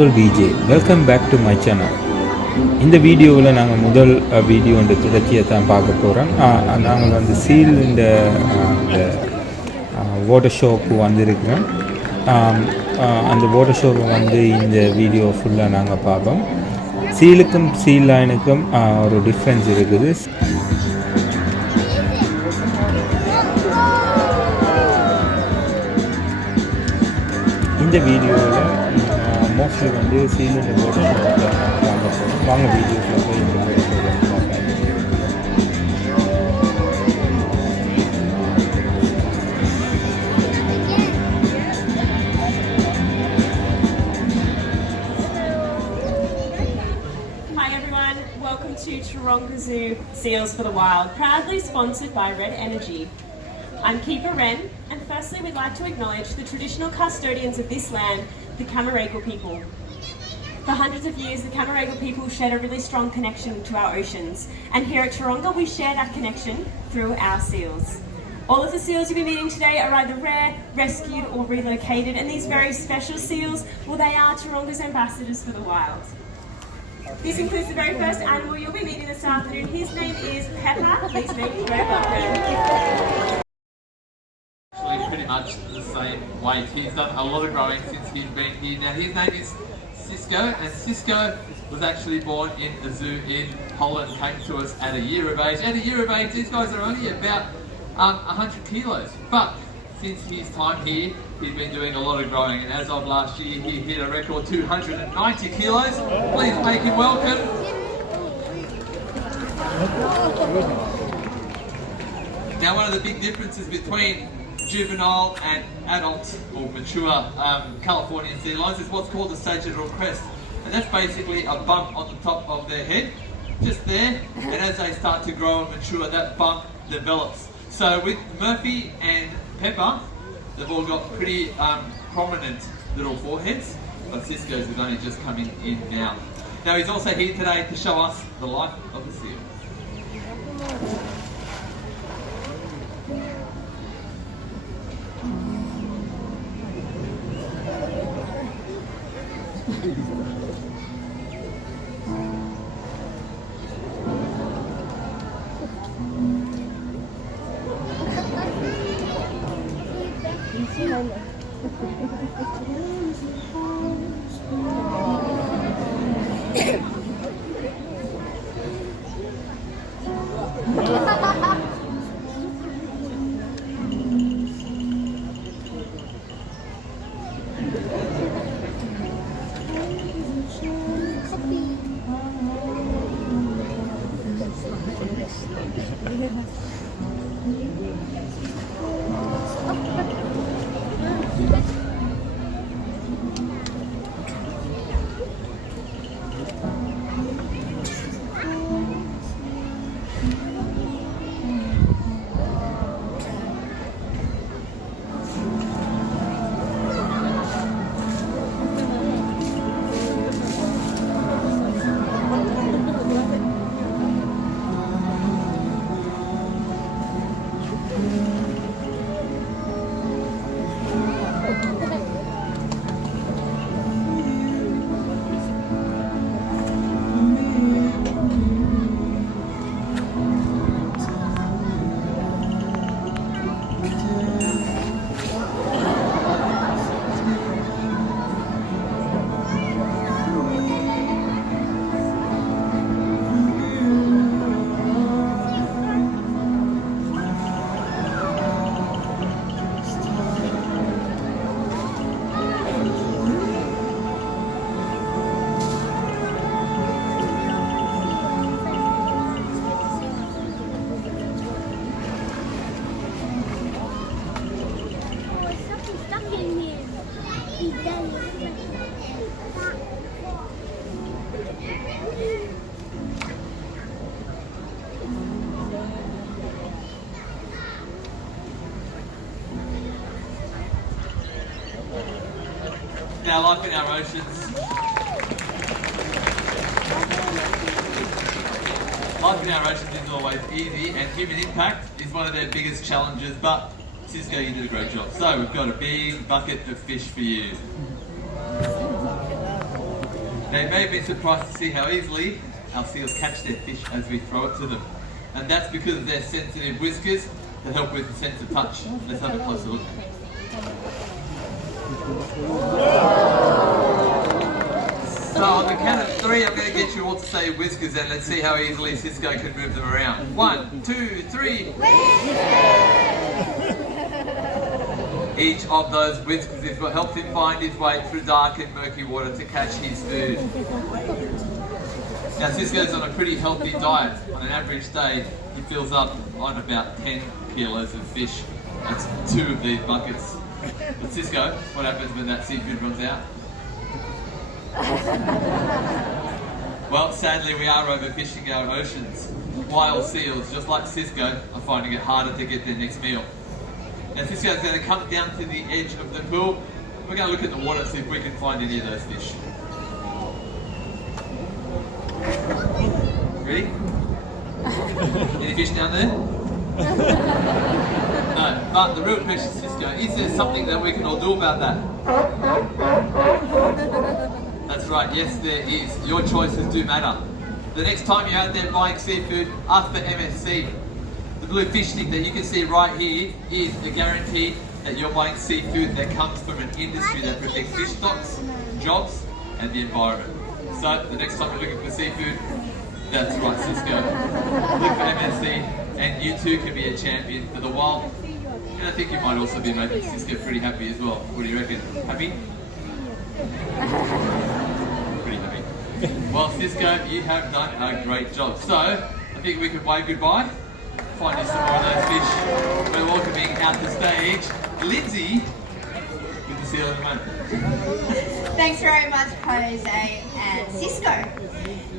உங்கள் VJ. Welcome back to my channel. இந்த வீடியோவில் நாங்கள் முதல் வீடியோன்ற தொடர்ச்சியை தான் பார்க்க போகிறோம். நாங்கள் வந்து சீல் இந்த வாட்டர் ஷோக்கு வந்திருக்கிறோம். அந்த வாட்டர் ஷோவை வந்து இந்த வீடியோ ஃபுல்லாக நாங்கள் பார்ப்போம். சீலுக்கும் சீல் லைனுக்கும் ஒரு டிஃப்ரென்ஸ் இருக்குது. இந்த வீடியோவில் மோஸ்ட்லி வந்து சீல் இந்த வாட்டர் ஷோவில் வாங்க போகிறோம். வாங்க வீடியோஸில் போய் இந்த வாட்டர் ஷோவில் பார்க்கலாம். Welcome to Taronga Zoo Seals for the Wild, proudly sponsored by Red Energy. I'm Keeper Wren, and firstly we'd like to acknowledge the traditional custodians of this land, the Camaragal people. For hundreds of years, the Camaragal people shared a really strong connection to our oceans, and here at Taronga we share that connection through our seals. All of the seals you'll be meeting today are either rare, rescued or relocated, and these very special seals, well, they are Taronga's ambassadors for the wild. This includes the very first animal you'll be meeting this afternoon. His name is Pepper. Please meet Greg Buckman. Actually, pretty much the same weight. He's done a lot of growing since he's been here. Now, his name is Cisco, and Cisco was actually born in a zoo in Holland, came to us at a year of age. At a year of age, these guys are only about 100 kilos. But since his time here, he's been doing a lot of growing, and as of last year, he hit a record 290 kilos. Please make him welcome. Now, one of the big differences between juvenile and adult or mature Californian sea lions is what's called a sagittal crest, and that's basically a bump on the top of their head, just there, and as they start to grow and mature, that bump develops. So with Murphy and Pepper, they've all got pretty prominent little foreheads, but Cisco's is only just coming in now. Now he's also here today to show us the life of a seal. Now, like in our oceans, life in our oceans isn't always easy, and human impact is one of their biggest challenges, but Cisco, you did a great job. So we've got a big bucket of fish for you. They may have been surprised to see how easily our seals catch their fish as we throw it to them. And that's because of their sensitive whiskers that help with the sense of touch. Let's have a closer look. So on the count of 3, I'm going to get you all to say whiskers and let's see how easily Cisco can move them around. 1, 2, 3. Each of those whiskers is what helps him find his way through dark and murky water to catch his food. Now Cisco's on a pretty healthy diet. On an average day, he fills up on about 10 kilos of fish. That's 2 of these buckets. But Cisco, what happens when that seafood runs out? Well, sadly we are overfishing our oceans. Wild seals, just like Cisco, are finding it harder to get their next meal. Now Cisco's going to come down to the edge of the pool. We're going to look at the water, see if we can find any of those fish. Ready? Any fish down there? No, but the real question, Cisco, is there something that we can all do about that? That's right, yes there is. Your choices do matter. The next time you're out there buying seafood, ask for MSC. The blue fish stick that you can see right here is a guarantee that you're buying seafood that comes from an industry that protects fish stocks, jobs and the environment. So the next time you're looking for seafood, that's right Cisco. Look for MSC and you too can be a champion for the wild. And I think you might also be making Cisco pretty happy as well. What do you reckon? Happy? Pretty happy. Well Cisco, you have done a great job. So I think we can wave goodbye. Find you some more of those fish. We're welcoming out the stage Lindsay with the seal in the moment. Thanks very much, Jose and Cisco.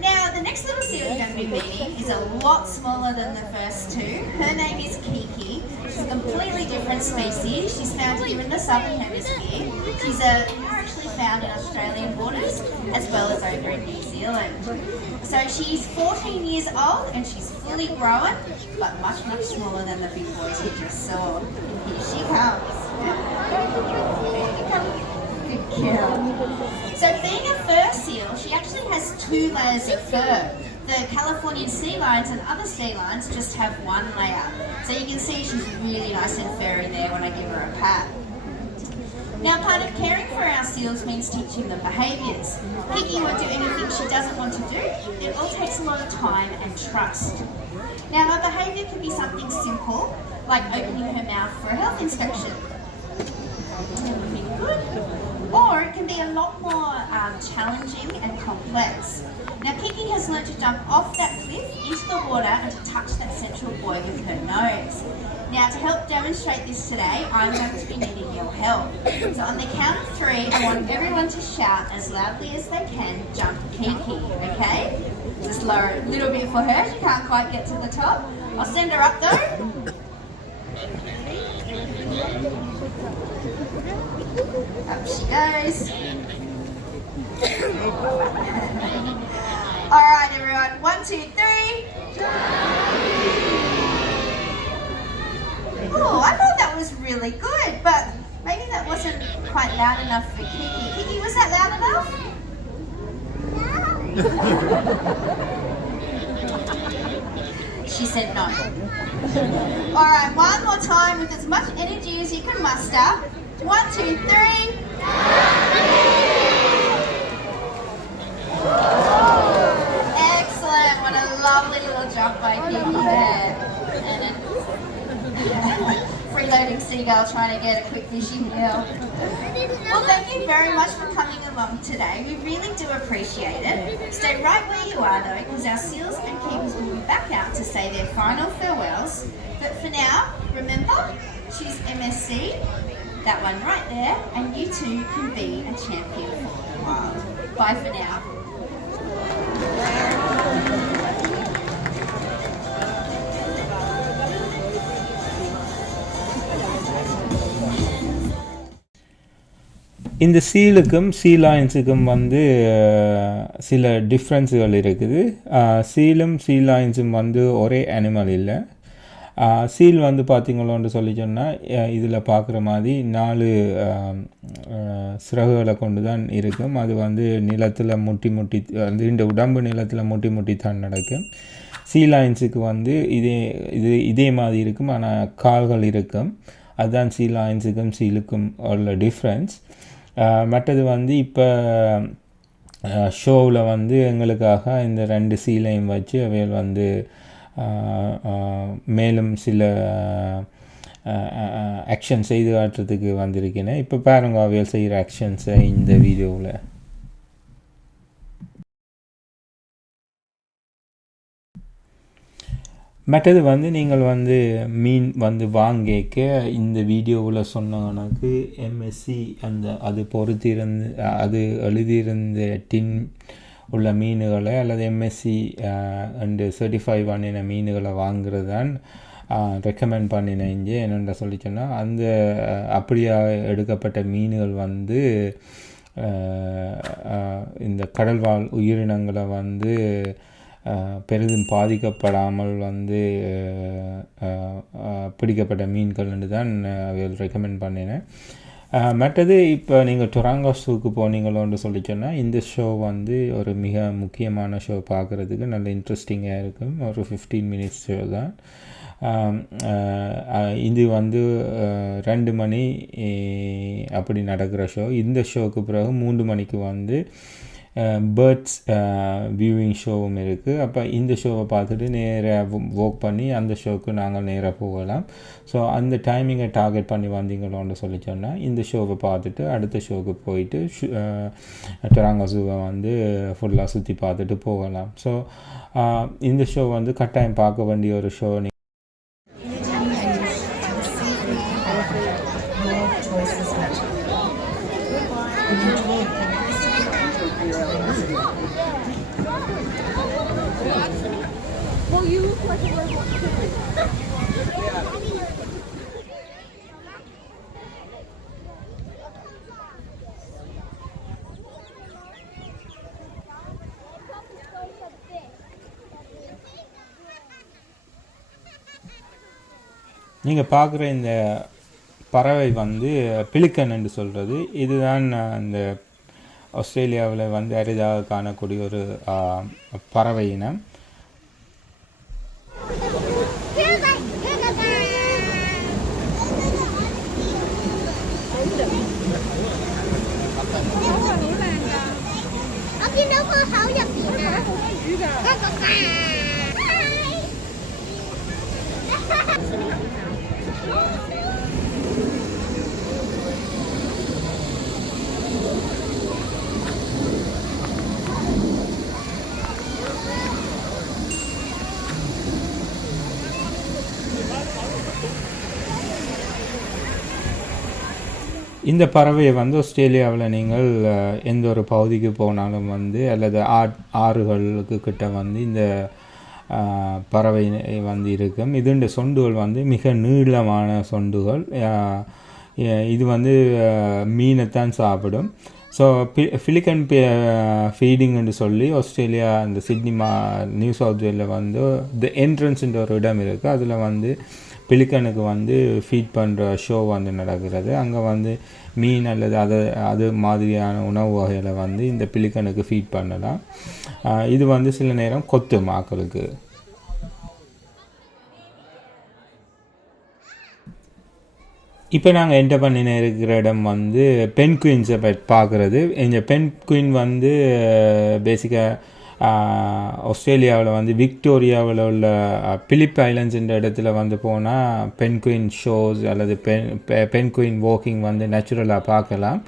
Now, the next little seal you're going to be meeting is a lot smaller than the first 2. Her name is Kiki. She's a completely different species. She's found here in the southern hemisphere. She's actually found in Australian waters as well as over in New Zealand. So she's 14 years old and she's fully grown, but much, much smaller than the big boys you just saw. Here she comes. Good girl. So being a fur seal, she actually has 2 layers of fur. The Californian sea lions and other sea lions just have 1 layer. So you can see she's really nice and furry there when I give her a pat. Now, part of caring for our seals means teaching them behaviours. Kiki won't do anything she doesn't want to do. It all takes a lot of time and trust. Now, her behaviour can be something simple, like opening her mouth for a health inspection. That would be good. Or it can be a lot more challenging and complex. Now Kiki has learnt to jump off that cliff into the water and to touch that central buoy with her nose. Now to help demonstrate this today, I'm going to be needing your help. So on the count of 3, I want everyone to shout as loudly as they can, jump Kiki, okay? Just lower it a little bit for her, she can't quite get to the top. I'll send her up though. Up she goes. Alright everyone, 1, 2, 3. Oh, I thought that was really good, but maybe that wasn't quite loud enough for Kiki. Kiki, was that loud enough? She said no. Alright, one more time with as much energy as you can muster. 1, 2, 3. Excellent. What a lovely little jump by Kiki there. And a freeloading seagull trying to get a quick fishing meal. Well, thank you very much for coming along today. We really do appreciate it. Stay right where you are though, because our seals and keepers will be back out to say their final farewells. But for now, remember, choose MSC, that one right there, and you too can be a champion for the wild. Bye for now. இந்த சீலுக்கும் சீலாயின்ஸுக்கும் வந்து சில டிஃப்ரென்ஸுகள் இருக்குது. சீலும் சீலாயின்ஸும் வந்து ஒரே அனிமல் இல்லை. சீல் வந்து பார்த்திங்களோன்னு சொல்லி சொன்னால் இதில் பார்க்குற மாதிரி 4 சிறகுகளை கொண்டு தான் இருக்கும். அது வந்து நிலத்தில் முட்டி வந்து இந்த உடம்பு நிலத்தில் முட்டி தான் நடக்கும். சீலாயின்ஸுக்கு வந்து இதே மாதிரி இருக்கும், ஆனால் கால்கள் இருக்கும். அதுதான் சீலாயின்ஸுக்கும் சீலுக்கும் உள்ள டிஃப்ரென்ஸ். மற்றது வந்து இப்போ ஷோவில் வந்து எங்களுக்காக இந்த 2 சீலையும் வச்சு அவைகள் வந்து மேலும் சில ஆக்ஷன் செய்து காட்டுறதுக்கு வந்திருக்கேன். இப்போ பாருங்க அவைகள் செய்கிற ஆக்ஷன்ஸை இந்த வீடியோவில். மற்றது வந்து நீங்கள் வந்து மீன் வந்து வாங்கிக்க இந்த வீடியோவில் சொன்னவனுக்கு எம்எஸ்சி அது பொறுத்திருந்து அது எழுதியிருந்த டின் உள்ள மீன்களை அல்லது எம்எஸ்சி அண்டு சர்டிஃபை பண்ணின மீன்களை வாங்குறது தான் ரெக்கமெண்ட் பண்ணினேன். இங்கே என்னென்ன சொல்லி சொன்னால் அந்த அப்படியாக எடுக்கப்பட்ட மீன்கள் வந்து இந்த கடல்வாழ் உயிரினங்களை வந்து பெரிதும் பாதிக்கப்படாமல் வந்து பிடிக்கப்பட்ட மீன்கள் என்று தான் ரெக்கமெண்ட் பண்ணினேன். மற்றது இப்போ நீங்கள் டொராங்கா ஸூக்கு போனீங்களோன்னு சொல்லி சொன்னால் இந்த ஷோ வந்து ஒரு மிக முக்கியமான ஷோ, பார்க்குறதுக்கு நல்ல இன்ட்ரெஸ்டிங்காக இருக்கும். ஒரு 15 மினிட்ஸ் ஷோ தான். இது வந்து 2 மணி அப்படி நடக்கிற ஷோ. இந்த ஷோவுக்கு பிறகு 3 மணிக்கு வந்து பேர்ட்ஸ் வியூவிங் ஷோவும் இருக்குது. அப்போ இந்த ஷோவை பார்த்துட்டு நேராக ஒர்க் பண்ணி அந்த ஷோவுக்கு நாங்கள் நேராக போகலாம். ஸோ அந்த டைமிங்கை டார்கெட் பண்ணி வந்தீங்களோன்னு சொல்லி சொன்னால் இந்த ஷோவை பார்த்துட்டு அடுத்த ஷோவுக்கு போயிட்டு டொராங்கா ஜூவை வந்து ஃபுல்லாக சுற்றி பார்த்துட்டு போகலாம். ஸோ இந்த ஷோ வந்து கட்டாயம் பார்க்க வேண்டிய ஒரு ஷோ. நீங்கள் பார்க்குற இந்த பறவை வந்து பிலிக்கன் என்று சொல்கிறது. இதுதான் இந்த ஆஸ்திரேலியாவில் வந்து அரிதாக காணக்கூடிய ஒரு பறவை இனம். இந்த பறவையை வந்து ஆஸ்திரேலியாவில் நீங்கள் எந்த ஒரு பகுதிக்கு போனாலும் வந்து அல்லது ஆறுகளுக்கு கிட்ட வந்து இந்த பறவை வந்து இருக்கும். இதுண்ட சொண்டுகள் வந்து மிக நீளமான சொண்டுகள். இது வந்து மீனைத்தான் சாப்பிடும். ஸோ பிலிக்கன் ஃபீடிங்னு சொல்லி ஆஸ்திரேலியா இந்த சிட்னி நியூ சவுத் வேலில் வந்து த என்ட்ரன்ஸ்ன்ற ஒரு இடம் இருக்குது. அதில் வந்து பிலிக்கனுக்கு வந்து ஃபீட் பண்ணுற ஷோ வந்து நடக்கிறது. அங்கே வந்து மீன் அல்லது அது மாதிரியான உணவு வகைகளை வந்து இந்த பிலிக்கனுக்கு ஃபீட் பண்ணலாம். இது வந்து சில நேரம் கொத்தும் ஆக்களுக்கு. இப்போ நாங்கள் என்டர் பண்ணின இருக்கிற இடம் வந்து பென்குயின்ஸை பார்க்குறது. இந்த பென்குயின் வந்து பேசிக்காக ஆஸ்திரேலியாவில் வந்து விக்டோரியாவில் உள்ள பிலிப் ஐலண்ட்ஸுன்ற இடத்துல வந்து போனால் பென்குயின் ஷோஸ் அல்லது பென்குயின் வாக்கிங் வந்து நேச்சுரலாக பார்க்கலாம்.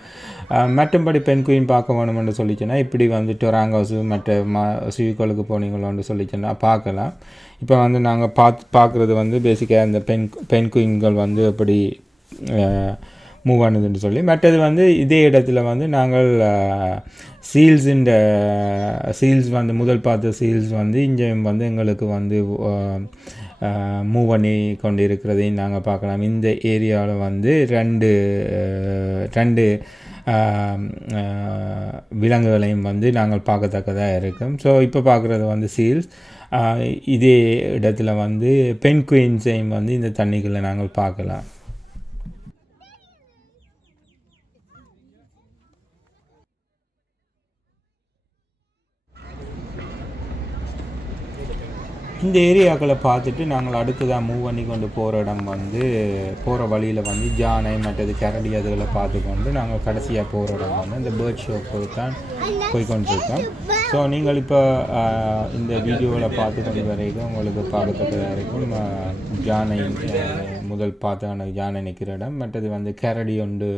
மற்றபடி பென்குயின் பார்க்க வேணுமென்று சொல்லிச்சுன்னா இப்படி வந்து டொராங்கா ஜூ மற்ற ஜூக்களுக்கு போனீங்களோன்னு சொல்லிச்சுன்னா பார்க்கலாம். இப்போ வந்து நாங்கள் பார்க்குறது வந்து பேசிக்காக இந்த பென்குயின்கள் வந்து அப்படி மூவ் ஆனதுன்னு சொல்லி. மற்றது வந்து இதே இடத்துல வந்து நாங்கள் சீல்ஸ் வந்து முதல் பார்த்த சீல்ஸ் வந்து இங்கே வந்து எங்களுக்கு வந்து மூவ் பண்ணி கொண்டு இருக்கிறதையும் நாங்கள் பார்க்கலாம். இந்த ஏரியாவில் வந்து ரெண்டு விலங்குகளையும் வந்து நாங்கள் பார்க்கத்தக்கதாக இருக்கும். ஸோ இப்போ பார்க்குறது வந்து சீல்ஸ். இதே இடத்துல வந்து பென்குயின்ஸையும் வந்து இந்த தண்ணிக்குள்ளே நாங்கள் பார்க்கலாம். இந்த ஏரியாக்களை பார்த்துட்டு நாங்கள் அடுத்ததாக மூவ் பண்ணி கொண்டு போகிற இடம் வந்து போகிற வழியில் வந்து ஜானை மற்றது கரடி அதுகளை பார்த்துக்கொண்டு நாங்கள் கடைசியாக போகிற இடம் வந்து இந்த பேர்ட் ஷோக்கு தான் போய்கொண்டிருக்கோம். ஸோ நீங்கள் இப்போ இந்த வீடியோவில் பார்த்து கொண்டு வரைக்கும் உங்களுக்கு பார்க்கத்தக்கதாக இருக்கும். ஜானை முதல் பார்த்தான ஜானை நிற்கிற இடம், மற்றது வந்து கரடி ஒன்று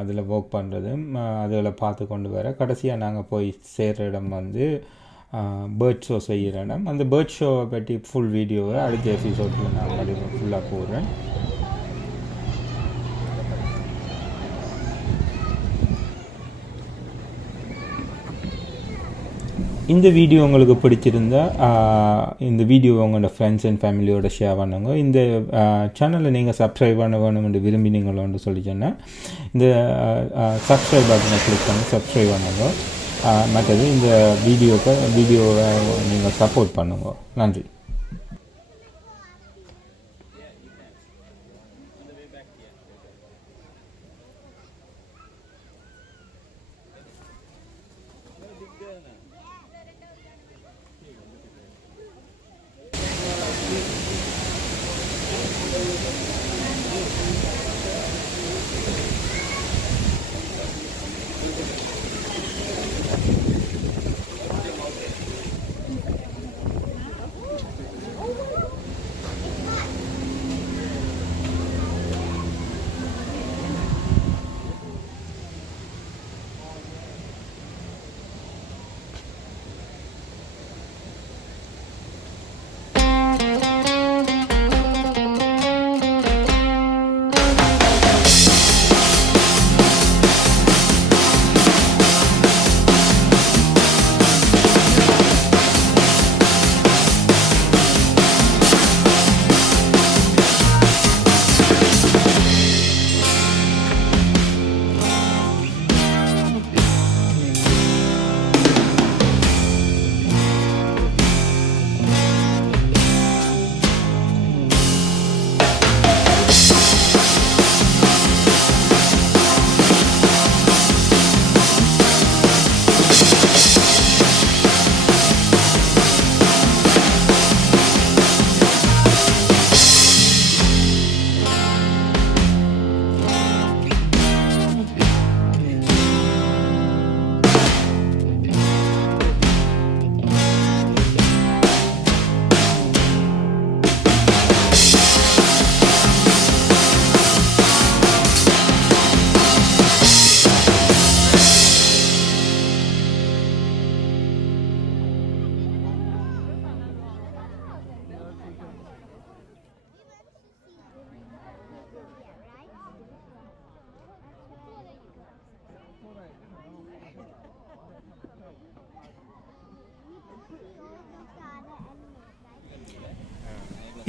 அதில் ஒர்க் பண்ணுறதும் அதில் பார்த்து கொண்டு வர கடைசியாக நாங்கள் போய் சேர்கிற இடம் வந்து பேர்ட் ஷோ செய்கிற இடம். அந்த பேர்ட் ஷோவை பற்றி ஃபுல் வீடியோவை அடுத்த எபிசோடில் நான் கண்டிப்பாக ஃபுல்லாக போடுறேன். இந்த வீடியோ உங்களுக்கு பிடிச்சிருந்தா இந்த வீடியோவை உங்களோட ஃப்ரெண்ட்ஸ் அண்ட் ஃபேமிலியோட ஷேர் பண்ணுங்க. இந்த சேனலை நீங்கள் சப்ஸ்கிரைப் பண்ண வேணும்னு விரும்பினீங்களோன்னு சொல்லி சொன்னால் இந்த சப்ஸ்கிரைப் பட்டனை கிளிக் பண்ணி சப்ஸ்கிரைப் பண்ணுங்க. மற்றது இந்த வீடியோவை நீங்கள் சப்போர்ட் பண்ணுங்க. நன்றி.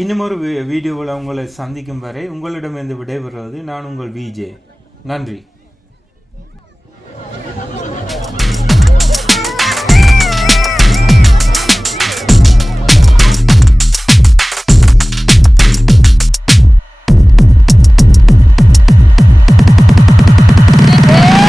இன்னும் ஒரு வீடியோவில் உங்களை சந்திக்கும் வரை உங்களிடமிருந்து விடைபெறுவது நான் உங்கள் விஜே. நன்றி.